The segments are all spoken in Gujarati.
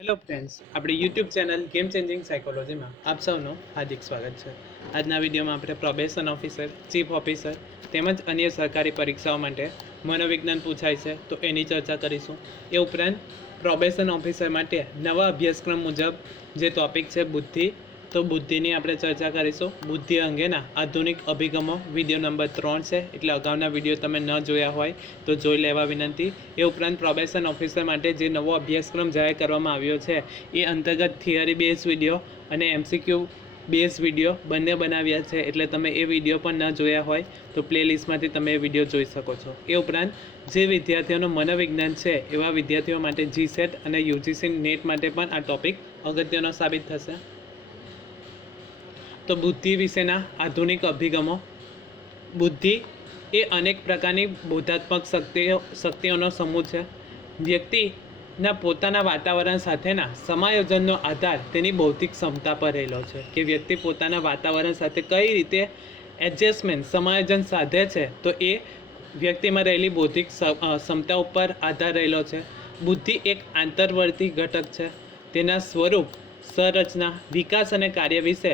હેલો ફ્રેન્ડ્સ આપણી યુટ્યુબ ચેનલ ગેમ ચેન્જિંગ સાયકોલોજીમાં આપ સૌનું હાર્દિક સ્વાગત છે. આજના વિડીયોમાં આપણે પ્રોબેશન ઓફિસર ચીફ ઓફિસર તેમજ અન્ય સરકારી પરીક્ષાઓ માટે મનોવિજ્ઞાન પૂછાય છે, તો એની ચર્ચા કરીશું. એ ઉપરાંત પ્રોબેશન ઓફિસર માટે નવા અભ્યાસક્રમ મુજબ જે ટોપિક છે બુદ્ધિ તો બુદ્ધિની આપણે ચર્ચા કરીશું. બુદ્ધિ અંગેના આધુનિક અભિગમો. વીડિયો નંબર ત્રણ છે. એટલે અગાઉના વીડિયો તમે ન જોયા હોય તો જોઈ લેવા વિનંતી. એ ઉપરાંત પ્રોબેશન ઓફિસર માટે જે નવો અભ્યાસક્રમ જાહેર કરવામાં આવ્યો છે, એ અંતર્ગત થિયરી બેઝ વીડિયો અને એમસીક્યુ બેઝ વીડિયો બંને બનાવ્યા છે. એટલે તમે એ વીડિયો પણ ન જોયા હોય તો પ્લેલિસ્ટમાંથી તમે એ વીડિયો જોઈ શકો છો. એ ઉપરાંત જે વિદ્યાર્થીઓનું મનોવિજ્ઞાન છે, એવા વિદ્યાર્થીઓ માટે જીસેટ અને યુજીસી નેટ માટે પણ આ ટોપિક અગત્યનો સાબિત થશે. તો બુદ્ધિ વિશેના આધુનિક અભિગમો. બુદ્ધિ એ અનેક પ્રકારની બોધાત્મક શક્તિઓ, શક્તિઓનો સમૂહ છે. વ્યક્તિના પોતાના વાતાવરણ સાથેના સમાયોજનનો આધાર તેની બૌદ્ધિક ક્ષમતા પર રહેલો છે કે વ્યક્તિ પોતાના વાતાવરણ સાથે કઈ રીતે એડજસ્ટમેન્ટ સમાયોજન સાધે છે તો એ વ્યક્તિમાં રહેલી બૌદ્ધિક ક્ષમતા ઉપર આધાર રહેલો છે. બુદ્ધિ એક આંતરવર્તી ઘટક છે. તેના સ્વરૂપ, સંરચના, વિકાસ અને કાર્ય વિશે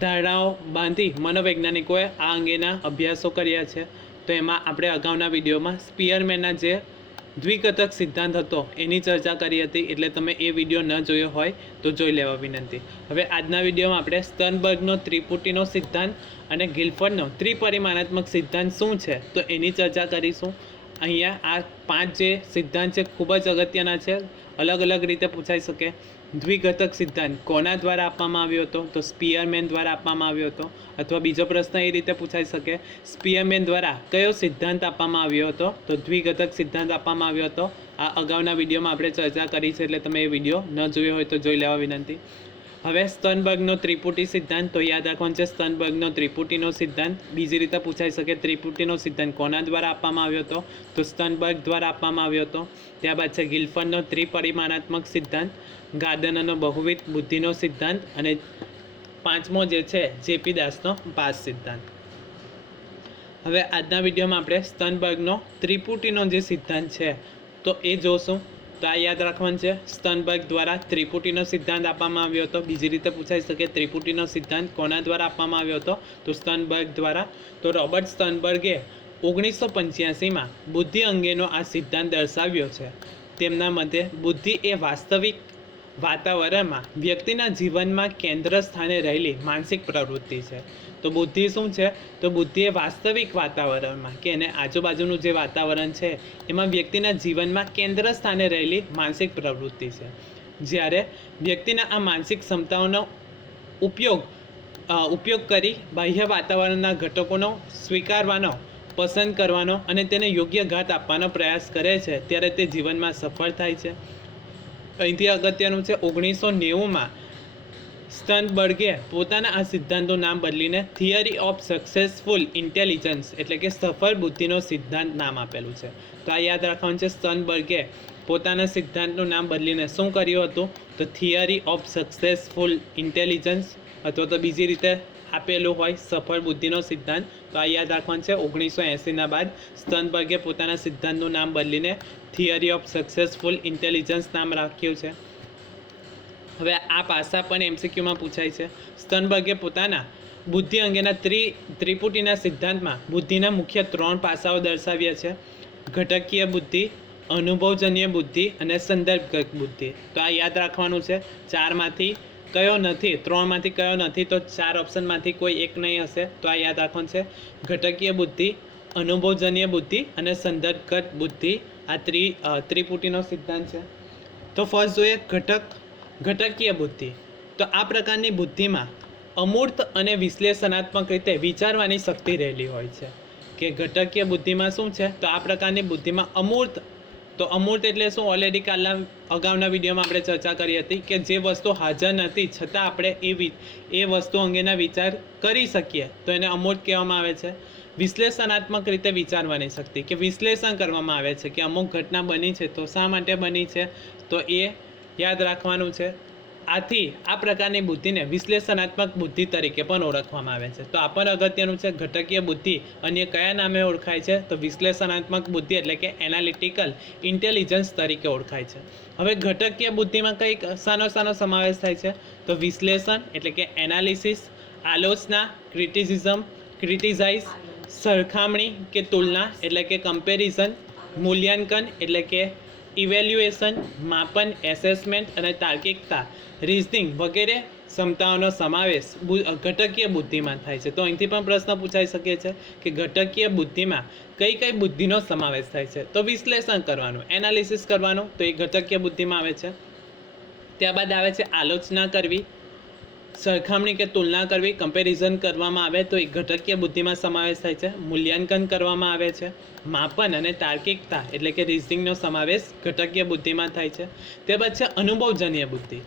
ધારણાઓ બાંધી મનોવૈજ્ઞાનિકોએ આ અંગેના અભ્યાસો કર્યા છે. તો એમાં આપણે અગાઉના વિડીયોમાં સ્પિયરમેનના જે દ્વિઘટક સિદ્ધાંત હતો, એની ચર્ચા કરી હતી. એટલે તમે એ વીડિયો ન જોયો હોય તો જોઈ લેવા વિનંતી. હવે આજના વિડીયોમાં આપણે સ્ટર્નબર્ગનો ત્રિપુટીનો સિદ્ધાંત અને ગિલ્ફર્ડનો ત્રિપરિમાણાત્મક સિદ્ધાંત શું છે, તો એની ચર્ચા કરીશું. અહીંયા આ પાંચ જે સિદ્ધાંત છે, ખૂબ જ અગત્યના છે. અલગ અલગ રીતે પૂછાઈ શકે. દ્વિઘટક સિદ્ધાંત કોના દ્વારા આપવામાં આવ્યો હતો? તો સ્પિયરમેન દ્વારા આપવામાં આવ્યો હતો. અથવા બીજો પ્રશ્ન એ રીતે પૂછાઈ શકે, સ્પિયરમેન દ્વારા કયો સિદ્ધાંત આપવામાં આવ્યો હતો? તો દ્વિઘટક સિદ્ધાંત આપવામાં આવ્યો હતો. આ અગાઉના વિડીયોમાં આપણે ચર્ચા કરી છે, એટલે તમે એ વીડિયો ન જોયો હોય તો જોઈ લેવા વિનંતી. હવે સ્તનબર્ગનો ત્રિપુટી સિદ્ધાંત તો યાદ રાખવાનું છે. સ્તનબર્ગનો ત્રિપુટીનો સિદ્ધાંત બીજી રીતે પૂછાઈ શકે. ત્રિપુટીનો સિદ્ધાંત કોના દ્વારા આપવામાં આવ્યો હતો? તો સ્તનબર્ગ દ્વારા આપવામાં આવ્યો હતો. ત્યારબાદ છે ગિલ્ફનનો ત્રિપરિમાણાત્મક સિદ્ધાંત ગાર્ડનરનો બહુવિધ બુદ્ધિનો સિદ્ધાંત અને પાંચમો જે છે જેપી દાસનો પાસ સિદ્ધાંત. હવે આજના વિડીયોમાં આપણે સ્તનબર્ગનો ત્રિપુટીનો જે સિદ્ધાંત છે, તો એ જોશું. તો આ યાદ રાખવાનું છે. સ્તનબર્ગ દ્વારા ત્રિપુટીનો સિદ્ધાંત આપવામાં આવ્યો હતો. બીજી રીતે પૂછાઈ શકે ત્રિપુટીનો સિદ્ધાંત કોના દ્વારા આપવામાં આવ્યો હતો? તો સ્તનબર્ગ દ્વારા તો રોબર્ટ સ્તનબર્ગે ઓગણીસો પંચ્યાસીમાં બુદ્ધિ અંગેનો આ સિદ્ધાંત દર્શાવ્યો છે. તેમના મતે બુદ્ધિ એ વાસ્તવિક વાતાવરણમાં, વ્યક્તિના જીવનમાં કેન્દ્ર સ્થાને રહેલી માનસિક પ્રવૃત્તિ છે. તો બુદ્ધિ શું છે? તો બુદ્ધિ એ વાસ્તવિક વાતાવરણમાં કે એને આજુબાજુનું જે વાતાવરણ છે, એમાં વ્યક્તિના જીવનમાં કેન્દ્ર સ્થાને રહેલી માનસિક પ્રવૃત્તિ છે. જ્યારે વ્યક્તિના આ માનસિક ક્ષમતાઓનો ઉપયોગ ઉપયોગ કરી બાહ્ય વાતાવરણના ઘટકોનો સ્વીકારવાનો, પસંદ કરવાનો અને તેને યોગ્ય ઘાત આપવાનો પ્રયાસ કરે છે, ત્યારે તે જીવનમાં સફળ થાય છે. અહીંથી અગત્યનું છે ઓગણીસો નેવુંમાં સ્ટનબર્ગે પોતાના આ સિદ્ધાંતનું નામ બદલીને થિયરી ઓફ સક્સેસફુલ ઇન્ટેલિજન્સ એટલે કે સફળ બુદ્ધિનો સિદ્ધાંત નામ આપેલું છે. તો આ યાદ રાખવાનું છે સ્ટનબર્ગે પોતાના સિદ્ધાંતનું નામ બદલીને શું કર્યું હતું? તો થિયરી ઓફ સક્સેસફુલ ઇન્ટેલિજન્સ અથવા તો બીજી રીતે આપેલું હોય. સફળ બુદ્ધિનો સિદ્ધાંત તો આ યાદ રાખવાનું છે. ઓગણીસો એંસીના બાદ સ્તનબર્ગે પોતાના સિદ્ધાંતનું નામ બદલીને થિયરી ઓફ સક્સેસફુલ ઇન્ટેલિજન્સ નામ રાખ્યું છે. હવે આ પાસા પણ એમસીક્યુમાં પૂછાય છે. સ્તનબર્ગે પોતાના બુદ્ધિ અંગેના ત્રિ, ત્રિપુટીના સિદ્ધાંતમાં બુદ્ધિના મુખ્ય ત્રણ પાસાઓ દર્શાવ્યા છે. ઘટકીય બુદ્ધિ, અનુભવજન્ય બુદ્ધિ અને સંદર્ભ બુદ્ધિ. તો આ યાદ રાખવાનું છે. ચારમાંથી કયો નથી, ત્રણમાંથી કયો નથી, તો ચાર ઓપ્શનમાંથી કોઈ એક નહીં હશે, તો આ યાદ રાખવાનું છે. ઘટકીય બુદ્ધિ, અનુભવજન્ય બુદ્ધિ અને સંદર્ભગત બુદ્ધિ. આ ત્રિ ત્રિપુટીનો સિદ્ધાંત છે. તો ફર્સ્ટ જોઈએ ઘટક, ઘટકીય બુદ્ધિ. તો આ પ્રકારની બુદ્ધિમાં અમૂર્ત અને વિશ્લેષણાત્મક રીતે વિચારવાની શક્તિ રહેલી હોય છે. કે ઘટકીય બુદ્ધિમાં શું છે? તો આ પ્રકારની બુદ્ધિમાં અમૂર્ત તો અમૂર્ત એટલે શું? ઓલરેડી કાલના, અગાઉના વિડીયોમાં આપણે ચર્ચા કરી હતી કે જે વસ્તુ હાજર નથી, છતાં આપણે એ એ વસ્તુ અંગેના વિચાર કરી શકીએ. તો એને અમૂર્ત કહેવામાં આવે છે. વિશ્લેષણાત્મક રીતે વિચારવાની શક્તિ. કે વિશ્લેષણ કરવામાં આવે છે કે અમુક ઘટના બની છે તો શા માટે બની છે? તો એ યાદ રાખવાનું છે. આથી આ પ્રકારની બુદ્ધિને વિશ્લેષણાત્મક બુદ્ધિ તરીકે પણ ઓળખવામાં આવે છે. તો આ પણ અગત્યનું છે, ઘટકીય બુદ્ધિ અન્ય કયા નામે ઓળખાય છે? તો વિશ્લેષણાત્મક બુદ્ધિ એટલે કે એનાલિટિકલ ઇન્ટેલિજન્સ તરીકે ઓળખાય છે. હવે ઘટકીય બુદ્ધિમાં કંઈક સાનો સાનો સમાવેશ થાય છે. તો વિશ્લેષણ એટલે કે એનાલિસિસ આલોચના ક્રિટિસિઝમ ક્રિટિસાઇઝ સરખામણી કે તુલના એટલે કે કમ્પેરિઝન મૂલ્યાંકન એટલે કે ઇવેલ્યુએશન માપન એસેસમેન્ટ અને તાર્કિકતા રિઝનિંગ વગેરે ક્ષમતાઓનો સમાવેશ ઘટકીય બુદ્ધિમાં થાય છે. તો અહીંથી પણ પ્રશ્ન પૂછાઈ શકે છે કે ઘટકીય બુદ્ધિમાં કઈ કઈ બુદ્ધિનો સમાવેશ થાય છે. તો વિશ્લેષણ કરવાનું એનાલિસિસ કરવાનું, તો એ ઘટકીય બુદ્ધિમાં આવે છે. ત્યારબાદ આવે છે આલોચના કરવી સરખામણી કે તુલના કરવી કમ્પેરિઝન કરવામાં આવે તો એ ઘટકીય બુદ્ધિમાં સમાવેશ થાય છે. મૂલ્યાંકન કરવામાં આવે છે. માપન અને તાર્કિકતા એટલે કે રિઝનિંગનો સમાવેશ ઘટકીય બુદ્ધિમાં થાય છે. ત્યારબાદ છે અનુભવજન્ય બુદ્ધિ.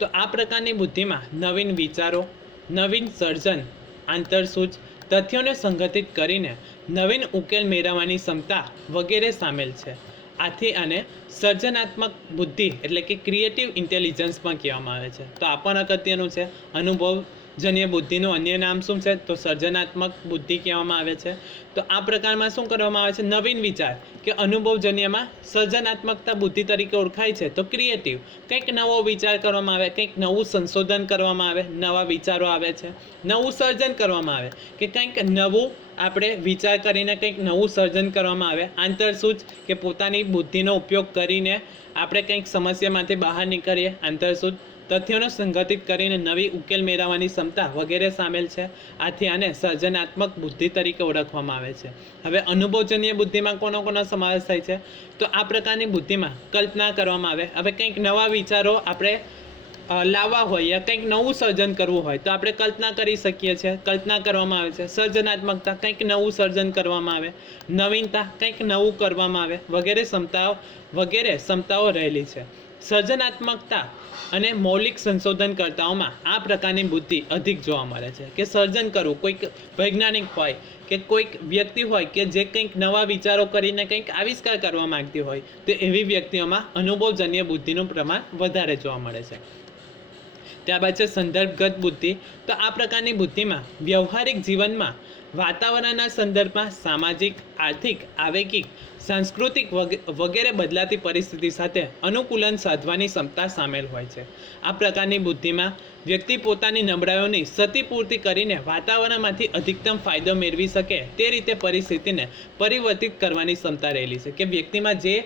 તો આ પ્રકારની બુદ્ધિમાં નવીન વિચારો, નવીન સર્જન, આંતરસૂચ, તથ્યોને સંગઠિત કરીને નવીન ઉકેલ મેળવવાની ક્ષમતા વગેરે સામેલ છે. આથી આને સર્જનાત્મક બુદ્ધિ એટલે કે ક્રિએટિવ ઇન્ટેલિજન્સ પણ કહેવામાં આવે છે. તો આ પણ અગત્યનું છે. અનુભવજન્ય બુદ્ધિનું અન્ય નામ શું છે? તો સર્જનાત્મક બુદ્ધિ કહેવામાં આવે છે. તો આ પ્રકારમાં શું કરવામાં આવે છે? નવીન વિચાર કે અનુભવજન્યમાં સર્જનાત્મકતા બુદ્ધિ તરીકે ઓળખાય છે. તો ક્રિએટિવ. કંઈક નવો વિચાર કરવામાં આવે, કંઈક નવું સંશોધન કરવામાં આવે, નવા વિચારો આવે છે. નવું સર્જન કરવામાં આવે કે કંઈક નવું આપણે વિચાર કરીને કંઈક નવું સર્જન કરવામાં આવે. આંતરસૂચ કે પોતાની બુદ્ધિનો ઉપયોગ કરીને આપણે કંઈક સમસ્યામાંથી બહાર નીકળીએ. આંતરસૂચ તથ્યોનો સંગઠિત કરીને નવી ઉકેલ મેળવવાની ક્ષમતા વગેરે સામેલ છે. આથી આને સર્જનાત્મક બુદ્ધિ તરીકે ઓળખવામાં આવે છે. હવે અનુભવજન્ય બુદ્ધિમાં કોનો કોનો સમાવેશ થાય છે? તો આ પ્રકારની બુદ્ધિમાં કલ્પના કરવામાં આવે. હવે કંઈક નવા વિચારો આપણે લાવવા હોય યા કંઈક નવું સર્જન કરવું હોય તો આપણે કલ્પના કરી શકીએ છીએ. કલ્પના કરવામાં આવે છે. સર્જનાત્મકતા કંઈક નવું સર્જન કરવામાં આવે. નવીનતા કંઈક નવું કરવામાં આવે. વગેરે ક્ષમતાઓ વગેરે ક્ષમતાઓ રહેલી છે. સર્જનાત્મકતા અને મૌલિક સંશોધનકર્તાઓમાં આ પ્રકારની બુદ્ધિ અધિક જોવા મળે છે કે સર્જન કરવું, કોઈક વૈજ્ઞાનિક હોય કે કોઈક વ્યક્તિ હોય કે જે કંઈક નવા વિચારો કરીને કંઈક આવિષ્કાર કરવા માંગતી હોય, તો એવી વ્યક્તિઓમાં અનુભવજન્ય બુદ્ધિનું પ્રમાણ વધારે જોવા મળે છે. ત્યારબાદ છે સંદર્ભગત બુદ્ધિ. તો આ પ્રકારની બુદ્ધિમાં વ્યવહારિક જીવનમાં વાતાવરણના સંદર્ભમાં સામાજિક, આર્થિક, આવેગિક સાંસ્કૃતિક વગે- વગેરે બદલાતી પરિસ્થિતિ સાથે અનુકૂલન સાધવાની ક્ષમતા સામેલ હોય છે. આ પ્રકારની બુદ્ધિમાં વ્યક્તિ પોતાની નબળાઈઓની સતીપૂર્તિ કરીને વાતાવરણમાંથી અધિકતમ ફાયદો મેળવી શકે તે રીતે પરિસ્થિતિને પરિવર્તિત કરવાની ક્ષમતા રહેલી છે. કે વ્યક્તિમાં જે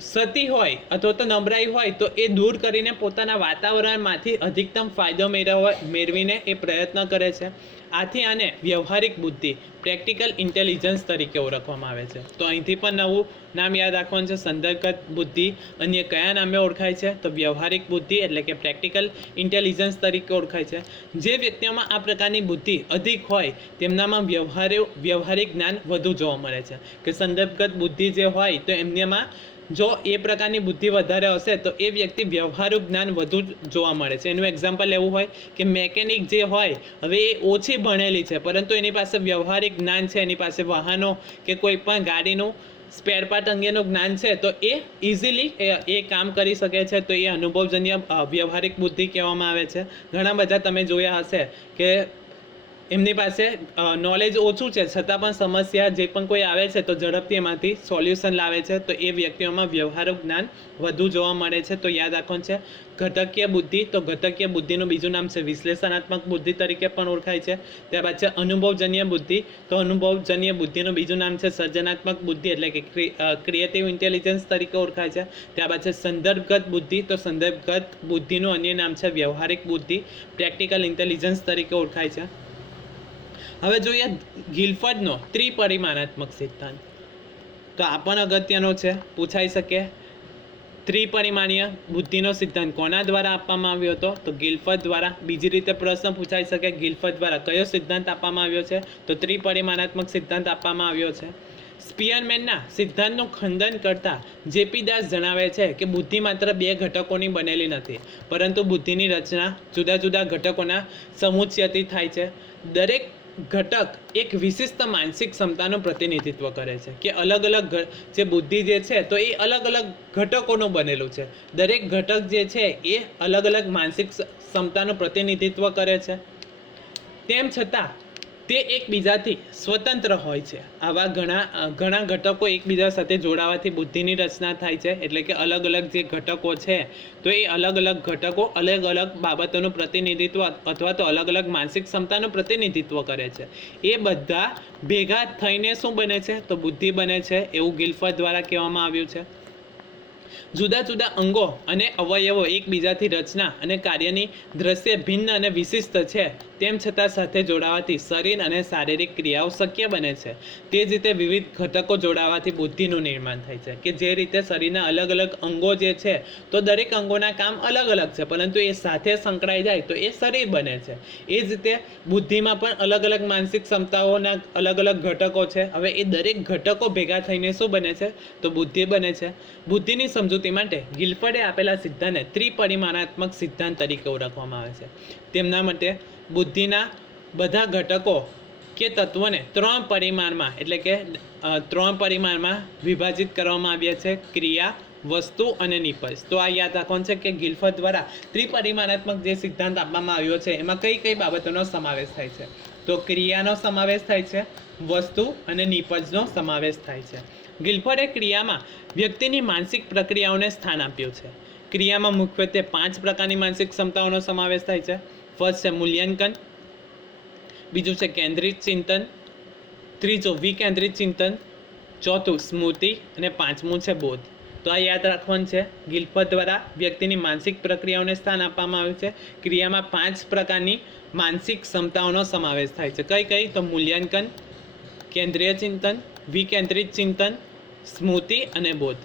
સતી હોય અથવા તો નબળાઈ હોય તો એ દૂર કરીને પોતાના વાતાવરણમાંથી અધિકતમ ફાયદો મેળવવા, મેળવીને એ પ્રયત્ન કરે છે. આથી આને વ્યવહારિક બુદ્ધિ, પ્રેક્ટિકલ ઇન્ટેલિજન્સ તરીકે ઓળખવામાં આવે છે. તો અહીંથી પણ નવું નામ યાદ રાખવાનું છે, સંદર્ભગત બુદ્ધિ. અન્ય કયા નામે ઓળખાય છે? તો વ્યવહારિક બુદ્ધિ એટલે કે પ્રેક્ટિકલ ઇન્ટેલિજન્સ તરીકે ઓળખાય છે. જે વ્યક્તિઓમાં આ પ્રકારની બુદ્ધિ અધિક હોય, તેમનામાં વ્યવહાર, વ્યવહારિક જ્ઞાન વધુ જોવા મળે છે. કે સંદર્ભગત બુદ્ધિ જે હોય, તો એમનામાં જો એ પ્રકારની બુદ્ધિ વધારે હશે તો એ વ્યક્તિ વ્યવહારુ જ્ઞાન વધુ જોવા મળે છે. એનું એક્ઝામ્પલ એવું હોય કે મેકેનિક જે હોય, હવે એ ઓછી ભણેલી છે, પરંતુ એની પાસે વ્યવહારિક જ્ઞાન છે, એની પાસે વાહનો કે કોઈ પણ ગાડીનું સ્પેર પાર્ટ અંગેનું જ્ઞાન છે, તો એ ઇઝીલી એ કામ કરી શકે છે, તો એ અનુભવજન્ય વ્યવહારિક બુદ્ધિ કહેવામાં આવે છે. ઘણા બધા તમે જોયા હશે કે એમની પાસે નોલેજ ઓછું છે. છતાં પણ સમસ્યા જે પણ કોઈ આવે છે, તો ઝડપથી એમાંથી સોલ્યુશન લાવે છે. તો એ વ્યક્તિઓમાં વ્યવહારુ જ્ઞાન વધુ જોવા મળે છે. તો યાદ રાખવાનું છે, ઘટકીય બુદ્ધિ, તો ઘટકીય બુદ્ધિનું બીજું નામ છે, વિશ્લેષણાત્મક બુદ્ધિ તરીકે પણ ઓળખાય છે. ત્યારબાદ છે, અનુભવજન્ય બુદ્ધિ. તો અનુભવજન્ય બુદ્ધિનું બીજું નામ છે, સર્જનાત્મક બુદ્ધિ, એટલે કે ક્રિએટિવ ઇન્ટેલિજન્સ તરીકે ઓળખાય છે. ત્યારબાદ છે, સંદર્ભગત બુદ્ધિ. તો સંદર્ભગત બુદ્ધિનું અન્ય નામ છે, વ્યવહારિક બુદ્ધિ. પ્રેક્ટિકલ ઇન્ટેલિજન્સ તરીકે ઓળખાય છે. હવે જોઈએ ગિલફર્ડનો ત્રિપરિમાણાત્મક સિદ્ધાંત. તો આ પણ અગત્યનો છે, પૂછાઈ શકે. ત્રિપરિમાણીય બુદ્ધિનો સિદ્ધાંત કોના દ્વારા આપવામાં આવ્યો હતો? તો ગિલફર્ડ દ્વારા બીજી રીતે પ્રશ્ન પૂછાઈ શકે ગિલફર્ડ દ્વારા કયો સિદ્ધાંત આપવામાં આવ્યો છે? તો ત્રિપરિમાણાત્મક સિદ્ધાંત આપવામાં આવ્યો છે. સ્પિયરમેનના સિદ્ધાંતનું ખંડન કરતા જેપી દાસ જણાવે છે કે બુદ્ધિ માત્ર બે ઘટકોની બનેલી નથી, પરંતુ બુદ્ધિની રચના જુદા જુદા ઘટકોના સમુચ્યથી થાય છે. દરેક ઘટક એક વિશિષ્ટ માનસિક ક્ષમતાનું પ્રતિનિધિત્વ કરે છે કે અલગ અલગ જે બુદ્ધિ જે છે તો એ અલગ અલગ ઘટકોનું બનેલું છે. દરેક ઘટક જે છે એ અલગ અલગ માનસિક ક્ષ- ક્ષમતાનું પ્રતિનિધિત્વ કરે છે. તેમ છતાં તે એકબીજાથી સ્વતંત્ર હોય છે. આવા ઘણા ઘણા ઘટકો એકબીજા સાથે જોડાવાથી બુદ્ધિની રચના થાય છે. એટલે કે અલગ અલગ જે ઘટકો છે, તો એ અલગ અલગ ઘટકો અલગ અલગ બાબતોનું પ્રતિનિધિત્વ અથવા તો અલગ અલગ માનસિક ક્ષમતાનું પ્રતિનિધિત્વ કરે છે. એ બધા ભેગા થઈને શું બને છે? તો બુદ્ધિ બને છે, એવું ગિલ્ફર દ્વારા કહેવામાં આવ્યું છે. જુદા જુદા અંગો અને અવયવો એકબીજાથી રચના અને કાર્યની દ્રશ્ય ભિન્ન અને વિશિષ્ટ છે. તેમ છતાં સાથે જોડાવાથી શરીર અને શારીરિક ક્રિયાઓ શક્ય બને છે. તે જ રીતે વિવિધ ઘટકો જોડાવાથી બુદ્ધિનું નિર્માણ થાય છે કે જે રીતે શરીરના અલગ અલગ અંગો જે છે, તો દરેક અંગોના કામ અલગ અલગ છે, પરંતુ એ સાથે સંકળાઈ જાય તો એ શરીર બને છે. એ જ રીતે બુદ્ધિમાં પણ અલગ અલગ માનસિક ક્ષમતાઓના અલગ અલગ ઘટકો છે. હવે એ દરેક ઘટકો ભેગા થઈને શું બને છે? તો બુદ્ધિ બને છે. બુદ્ધિની સમજૂતી માટે ગિલ્ફર્ડે આપેલા સિદ્ધાંતને ત્રિપરિમાણાત્મક સિદ્ધાંત તરીકે ઓળખવામાં આવે છે. તેમના માટે બુદ્ધિના બધા ઘટકો કે તત્વોને ત્રણ પરિમાણમાં, એટલે કે ત્રણ પરિમાણમાં વિભાજિત કરવામાં આવ્યા છે, ક્રિયા, વસ્તુ અને નિપજ. તો આ યાદ રાખવાનું છે કે ગિલ્ફર્ડ દ્વારા ત્રિપરિમાણાત્મક જે સિદ્ધાંત આપવામાં આવ્યો છે, એમાં કઈ કઈ બાબતોનો સમાવેશ થાય છે? તો ક્રિયાનો સમાવેશ થાય છે, વસ્તુ અને નિપજનો સમાવેશ થાય છે. ગિલ્ફરે ક્રિયામાં વ્યક્તિની માનસિક પ્રક્રિયાઓને સ્થાન આપ્યું છે. ક્રિયામાં મુખ્યત્વે પાંચ પ્રકારની માનસિક ક્ષમતાઓનો સમાવેશ થાય છે. ફર્સ્ટ છે મૂલ્યાંકન બીજું છે કેન્દ્રિત ચિંતન, ત્રીજું વિકેન્દ્રિત ચિંતન, ચોથું સ્મૃતિ અને પાંચમું છે બોધ. તો આ યાદ રાખવાનું છે ગિલ્ફર્ડ દ્વારા વ્યક્તિની માનસિક પ્રક્રિયાઓને સ્થાન આપવામાં આવ્યું છે. ક્રિયામાં પાંચ પ્રકારની માનસિક ક્ષમતાઓનો સમાવેશ થાય છે. કઈ કઈ? તો મૂલ્યાંકન, કેન્દ્રીય ચિંતન વિકેન્દ્રિત ચિંતન, સ્મૃતિ અને બોધ.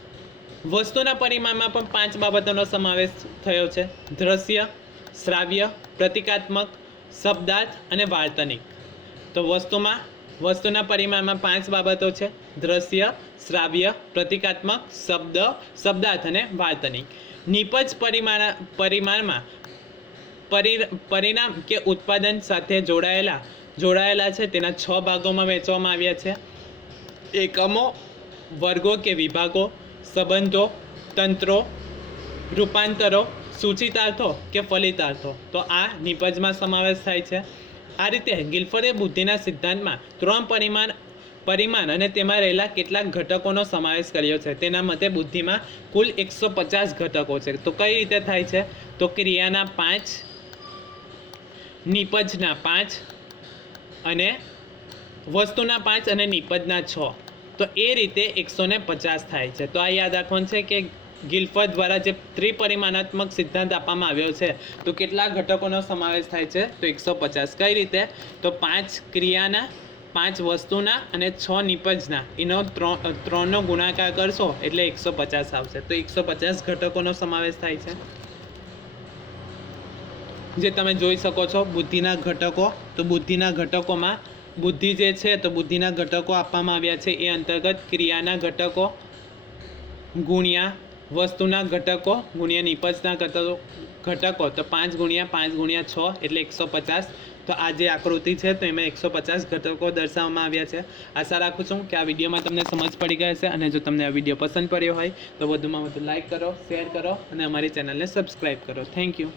વસ્તુના પરિમાણમાં પણ પાંચ બાબતોનો સમાવેશ થયો છે. દ્રશ્ય શ્રાવ્ય, પ્રતિકાત્મક, શબ્દાર્થ અને વાર્તનિક. તો વસ્તુમાં, વસ્તુના પરિમાણમાં પાંચ બાબતો છે. દ્રશ્ય, શ્રાવ્ય, પ્રતિકાત્મક, શબ્દ, શબ્દાર્થ અને વાર્તનિક. નિપજ પરિમાણ, પરિમાણમાં પરિ- પરિણામ કે ઉત્પાદન સાથે જોડાયેલા જોડાયેલા છે. તેના છ ભાગોમાં વહેંચવામાં આવ્યા છે. એકમો, વર્ગો કે વિભાગો, સંબંધો, તંત્રો, રૂપાંતરો સૂચિતાર્થો કે ફલિતાર્થો તો આ નિપજમાં સમાવેશ થાય છે. આ રીતે ગિલ્ફરે બુદ્ધિના સિદ્ધાંતમાં ત્રણ પરિમાણ પરિમાણ અને તેમાં રહેલા કેટલાક ઘટકોનો સમાવેશ કર્યો છે. તેના મતે બુદ્ધિમાં કુલ એકસો પચાસ ઘટકો છે. તો કઈ રીતે થાય છે? તો ક્રિયાના પાંચ, નિપજના પાંચ અને વસ્તુના પાંચ અને નિપજના છ. તો એ રીતે એકસો ને પચાસ થાય છે. તો આ યાદ રાખવાનું છે કે ગિલ્ફર્ડ દ્વારા જે ત્રિપરિમાણાત્મક સિદ્ધાંત આપવામાં આવ્યો છે, તો કેટલા ઘટકોનો સમાવેશ થાય છે? તો એકસો પચાસ. કઈ રીતે? તો પાંચ ક્રિયાના, પાંચ વસ્તુના અને છ નિપજના. એનો ત્રણ ત્રણનો ગુણાકાર કરશો એટલે એકસો પચાસ આવશે. તો એકસો પચાસ ઘટકોનો સમાવેશ થાય છે. જે તમે જોઈ શકો છો, બુદ્ધિના ઘટકો. તો બુદ્ધિના ઘટકોમાં બુદ્ધિ જે છે, તો બુદ્ધિના ઘટકો આપવામાં આવ્યા છે. એ અંતર્ગત ક્રિયાના ઘટકો, ગુણ્યા વસ્તુના ઘટકો ગુણ્યા નિપજના ઘટકો ઘટકો, તો પાંચ ગુણ્યા પાંચ ગુણ્યા છ એટલે એકસો પચાસ. તો આ જે આકૃતિ છે, તો એમાં એકસો પચાસ ઘટકો દર્શાવવામાં આવ્યા છે. આશા રાખું છું કે આ વિડીયોમાં તમને સમજ પડી ગઈ હશે અને જો તમને આ વીડિયો પસંદ પડ્યો હોય, તો વધુમાં વધુ લાઇક કરો, શેર કરો અને અમારી ચેનલને સબસ્ક્રાઈબ કરો. Thank you